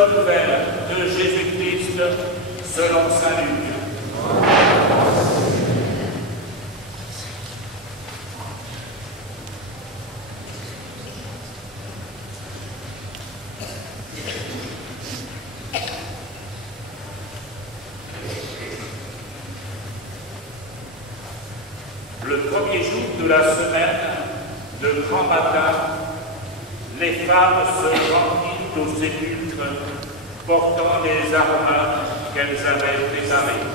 bonne nouvelle de Jésus-Christ selon saint Luc. Le premier jour de la semaine, de grand matin, les femmes se rendent au sépulcre, portant les aromates qu'elles avaient préparés.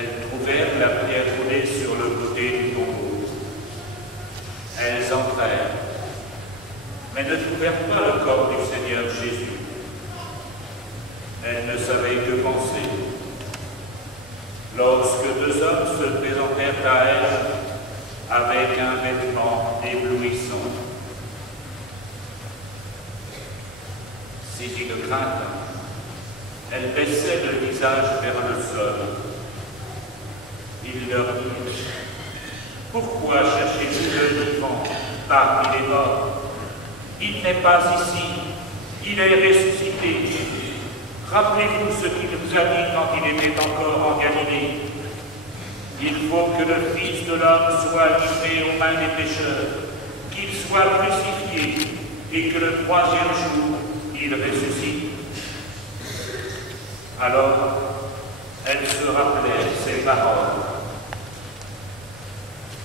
Elles trouvèrent la pierre roulée sur le côté du tombeau. Elles entrèrent, mais ne trouvèrent pas le corps du Seigneur Jésus. Elles ne savaient que penser. Lorsque deux hommes se présentèrent à elles avec un vêtement éblouissant. Saisie de crainte, elles baissaient le visage vers le sol. Il leur dit: pourquoi cherchez-vous le vivant parmi les morts? Il n'est pas ici, il est ressuscité. Rappelez-vous ce qu'il vous a dit quand il était encore en Galilée. Il faut que le Fils de l'homme soit livré aux mains des pécheurs, qu'il soit crucifié et que le troisième jour il ressuscite. Alors, elles se rappelèrent ces paroles.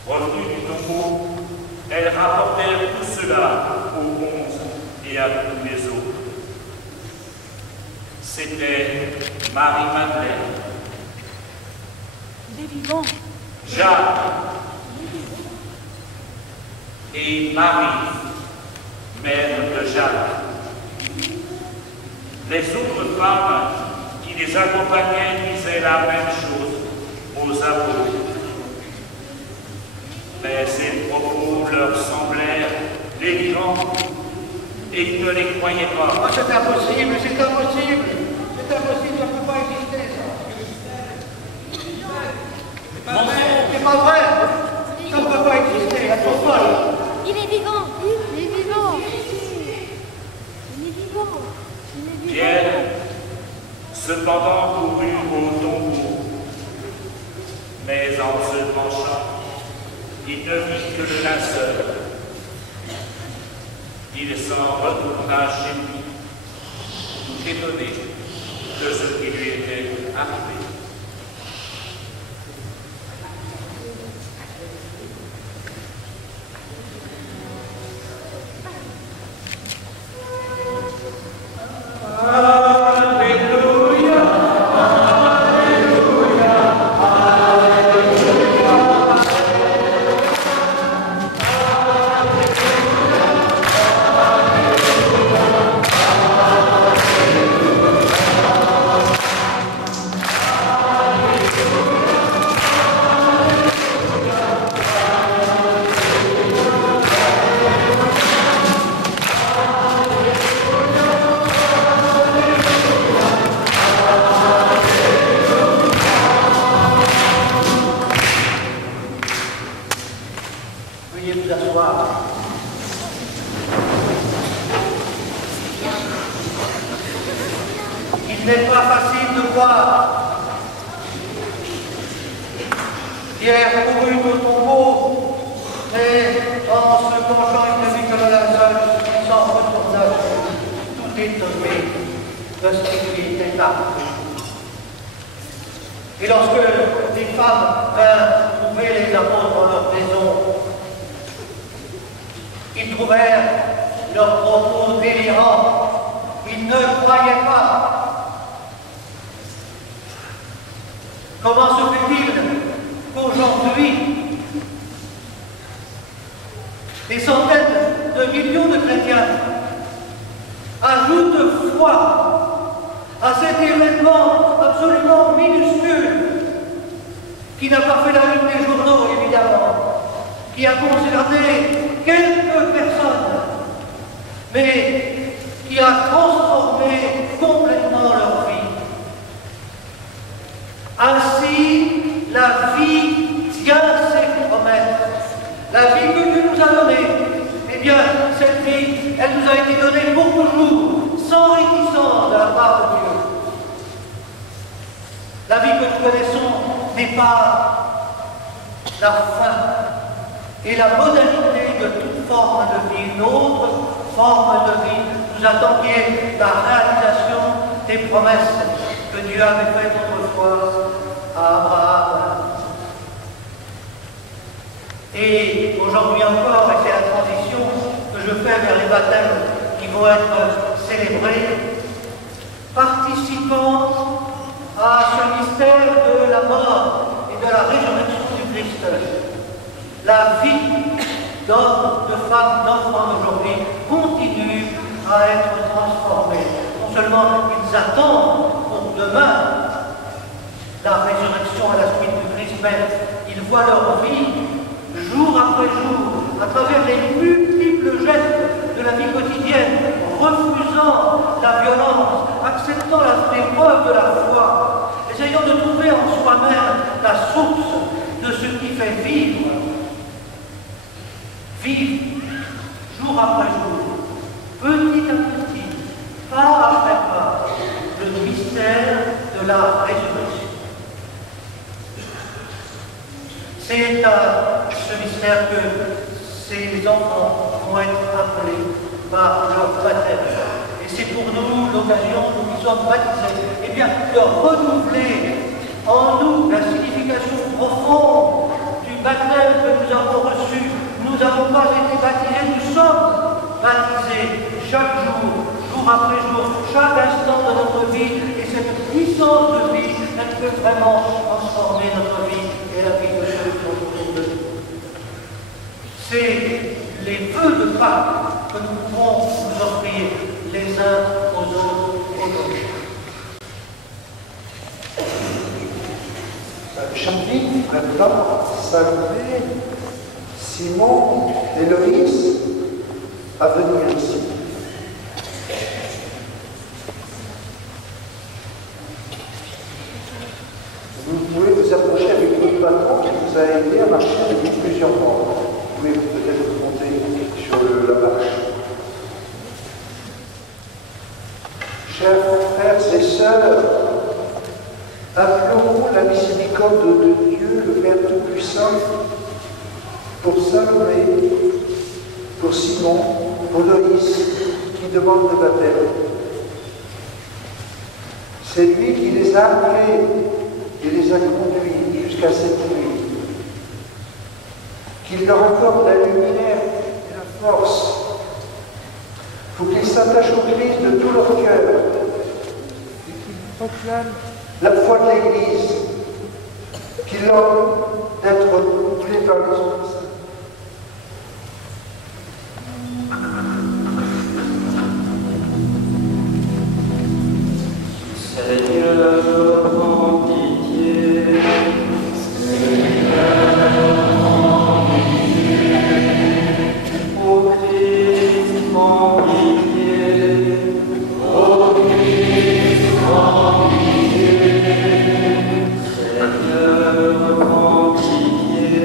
Revenues du tombeau, elles rapportèrent tout cela aux 11 et à tous les autres. C'était Marie-Madeleine, Il est vivant. Jacques et Marie, mère de Jacques. Les autres femmes qui les accompagnaient disaient la même chose aux apôtres. Mais ces propos leur semblèrent délirants et ils ne les croyaient pas. Ah, c'est impossible, c'est impossible. C'est impossible, ça ne peut pas exister, ça. C'est pas vrai. Ça ne peut pas exister, elles sont folles. Il est vivant. Il est vivant. Il est vivant. Il est vivant. Pierre, cependant, courut au tombeau, mais en se penchant, il ne vit que le linceul. Il s'en retourna chez lui, tout étonné de ce qui lui était arrivé. Il n'est pas facile de croire. Hier, couru au tombeau, et en se penchant, il ne vit que le linceul, il s'en retourna, tout étonné de ce qui lui était arrivé. Et lorsque les femmes vinrent trouver les apôtres dans leur maison, ils trouvèrent leurs propos délirants. Ils ne croyaient pas. Comment se fait-il qu'aujourd'hui, des centaines de millions de chrétiens ajoutent foi à cet événement absolument minuscule qui n'a pas fait la une des journaux, évidemment, qui a concerné quelques personnes, mais qui a transformé complètement leur vie. Ainsi, la vie tient ses promesses. La vie que Dieu nous a donnée, eh bien, cette vie, elle nous a été donnée pour toujours, sans réticence de la part de Dieu. La vie que nous connaissons n'est pas la fin et la modalité de toute forme de vie. Une autre forme de vie nous attend, qui est la réalisation des promesses que Dieu avait faites autrefois à Abraham. Et aujourd'hui encore, et c'est la transition que je fais vers les baptêmes qui vont être célébrés, participant à ce mystère de la mort et de la résurrection du Christ. La vie d'hommes, de femmes, d'enfants d'aujourd'hui continue à être transformée. Non seulement ils attendent pour demain la résurrection à la suite du Christ, mais ils voient leur vie jour après jour, à travers les multiples gestes de la vie quotidienne, refusant la violence, acceptant l'épreuve de la foi, essayant de trouver en soi-même la source de ce qui fait vivre. Vivre, jour après jour, petit à petit, pas après pas, le mystère de la résurrection. C'est à ce mystère que ces enfants vont être appelés par leur baptême. Et c'est pour nous l'occasion, nous qui sommes baptisés, eh bien, de renouveler en nous la signification profonde du baptême que nous avons reçu. Nous n'avons pas été baptisés, nous sommes baptisés chaque jour, jour après jour, chaque instant de notre vie. Et cette puissance de vie, elle peut vraiment transformer notre vie et la vie de ceux qui sont autour de nous. C'est les vœux de Pâques que nous pouvons nous offrir les uns aux autres aujourd'hui. Jean-Philippe, maintenant, saluer Simon et Loïs à venir ici. Vous pouvez vous approcher avec votre patron qui vous a aidé à marcher depuis plusieurs mois. Vous pouvez peut-être monter sur la marche. Chers frères et sœurs, appelons la miséricorde de Dieu, le Père Tout-Puissant, pour Salomé, pour Simon, pour Loïs, qui demandent le baptême. C'est lui qui les a appelés et les a conduits jusqu'à cette nuit. Qu'il leur accorde la lumière et la force pour qu'ils s'attachent au Christ de tout leur cœur et qu'ils proclament la foi de l'Église, qu'il leur d'être couplés par l'Esprit Saint. Seigneur, prends pitié. Seigneur, prends pitié. Ô Christ, prends pitié. Ô Christ, prends pitié. Seigneur, prends pitié.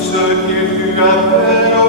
Ce qu'il fut appelé au